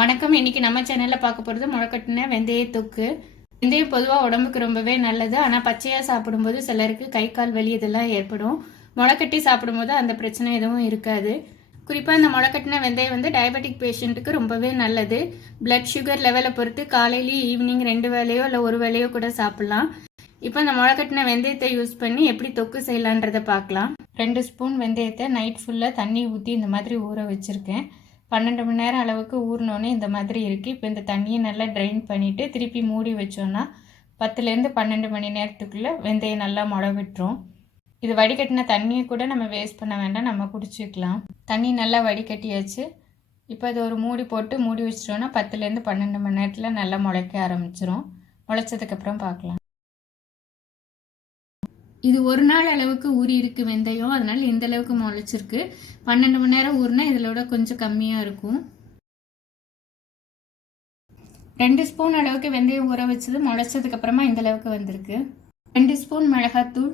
வணக்கம். இன்னைக்கு நம்ம சேனல்ல பார்க்க போறது முளைக்கட்டின வெந்தய தொக்கு. வெந்தயம் பொதுவாக உடம்புக்கு ரொம்பவே நல்லது. ஆனால் பச்சையாக சாப்பிடும்போது சிலருக்கு கை கால் வலி இதெல்லாம் ஏற்படும். முளைக்கட்டி சாப்பிடும்போது அந்த பிரச்சனை எதுவும் இருக்காது. குறிப்பாக இந்த முளைக்கட்டின வெந்தயம் டயபெட்டிக் பேஷண்ட்டுக்கு ரொம்பவே நல்லது. பிளட் சுகர் லெவலை பொறுத்து காலையிலேயும் ஈவினிங் 2 வேளையோ இல்லை 1 வேளையோ கூட சாப்பிடலாம். இப்போ இந்த முளைக்கட்டின வெந்தயத்தை யூஸ் பண்ணி எப்படி தொக்கு செய்யலான்றதை பார்க்கலாம். 2 ஸ்பூன் வெந்தயத்தை நைட் ஃபுல்லாக தண்ணி ஊற்றி இந்த மாதிரி ஊற வச்சுருக்கேன். 12 மணி நேரம் அளவுக்கு ஊறினோன்னே இந்த மாதிரி இருக்குது. இப்போ இந்த தண்ணியை நல்லா ட்ரைன் பண்ணிவிட்டு திருப்பி மூடி வச்சோன்னா 10லேருந்து 12 மணி நேரத்துக்குள்ளே வெந்தயம் நல்லா முளை விட்டுரும். இது வடிகட்டின தண்ணியை கூட நம்ம வேஸ்ட் பண்ண வேண்டாம், நம்ம குடிச்சிக்கலாம். தண்ணி நல்லா வடிகட்டியாச்சு. இப்போ அது ஒரு மூடி போட்டு மூடி வச்சிட்டோன்னா 10லேருந்து 12 மணி நேரத்தில் நல்லா முளைக்க ஆரம்பிச்சிரும். முளைச்சதுக்கப்புறம் பார்க்கலாம். இது ஒரு நாள் அளவுக்கு ஊறி இருக்கு வெந்தயம், அதனால இந்த அளவுக்கு முளைச்சிருக்கு. 12 மணி நேரம் ஊறினா இதோட கொஞ்சம் கம்மியாக இருக்கும். 2 ஸ்பூன் அளவுக்கு வெந்தயம் ஊற வச்சது முளைச்சதுக்கு அப்புறமா இந்த அளவுக்கு வந்திருக்கு. 2 ஸ்பூன் மிளகாத்தூள்,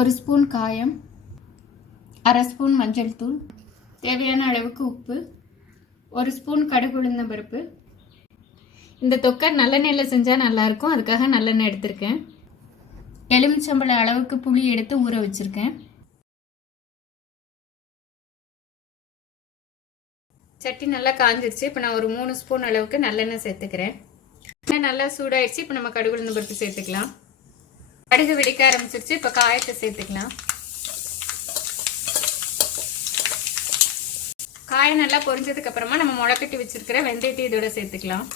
1 ஸ்பூன் காயம், 1/2 ஸ்பூன் மஞ்சள் தூள், தேவையான அளவுக்கு உப்பு, 1 ஸ்பூன் கடுகு உளுந்தம் பருப்பு. இந்த தொக்கை நல்லெண்ணெயில் செஞ்சால் நல்லாயிருக்கும், அதுக்காக நல்லெண்ணெய் எடுத்திருக்கேன். எலுமிச்சம்பழ அளவுக்கு புளி எடுத்து ஊற வச்சிருக்கேன். சட்டி நல்லா காஞ்சிருச்சு. இப்போ நான் ஒரு 3 ஸ்பூன் அளவுக்கு நல்லெண்ணெய் சேர்த்துக்கிறேன். நல்லா சூடாயிடுச்சு. இப்போ நம்ம கடுகு உளுந்தம் பருப்பு சேர்த்துக்கலாம். கடுகு வெடிக்க ஆரம்பிச்சிருச்சு. இப்போ காயத்தை சேர்த்துக்கலாம். காயம் நல்லா பொரிஞ்சதுக்கு அப்புறமா நம்ம முளைக்கட்டி வச்சிருக்கிற வெந்தயத்தை இதோட சேர்த்துக்கலாம்.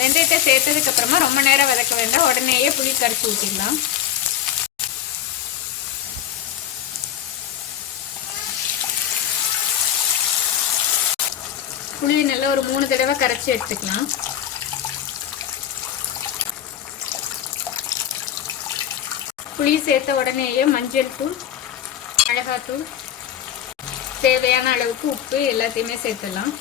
வெந்தயத்தை சேர்த்ததுக்கு அப்புறமா ரொம்ப நேரம் வதக்க வேண்டாம், உடனேயே புளி கரைச்சி ஊற்றிடலாம். புளி நல்லா ஒரு 3 தடவை கரைச்சி எடுத்துக்கலாம். புளி சேர்த்த உடனேயே மஞ்சள் தூள், மிளகாத்தூள், தேவையான அளவுக்கு உப்பு எல்லாத்தையுமே சேர்த்துடலாம்.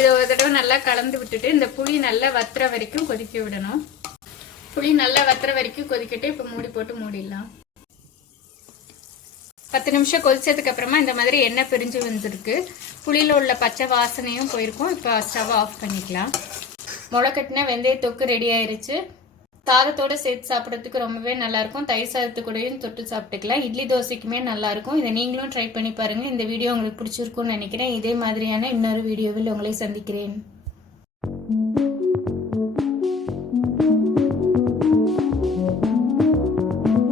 இதை ஒரு தடவை நல்லா கலந்து விட்டுட்டு இந்த புளி நல்லா வத்துற வரைக்கும் கொதிக்க விடணும். புளி நல்லா வத்துற வரைக்கும் கொதிக்கட்டு. இப்போ மூடி போட்டு மூடிடலாம். 10 நிமிஷம் கொதிச்சதுக்கு அப்புறமா இந்த மாதிரி எண்ணெய் பிரிஞ்சு வந்துருக்கு. புளியில் உள்ள பச்சை வாசனையும் போயிருக்கும். இப்போ ஸ்டவ் ஆஃப் பண்ணிக்கலாம். முளைக்கட்டின வெந்தய தொக்கு ரெடி ஆயிருச்சு. சாதத்தோடு சேர்த்து சாப்பிட்றதுக்கு ரொம்பவே நல்லாயிருக்கும். தயிர் சாதத்து கூடயும் தொட்டு சாப்பிட்டுக்கலாம். இட்லி தோசைக்குமே நல்லாயிருக்கும். இதை நீங்களும் ட்ரை பண்ணி பாருங்கள். இந்த வீடியோ உங்களுக்கு பிடிச்சிருக்கும்னு நினைக்கிறேன். இதே மாதிரியான இன்னொரு வீடியோவில் உங்களை சந்திக்கிறேன்.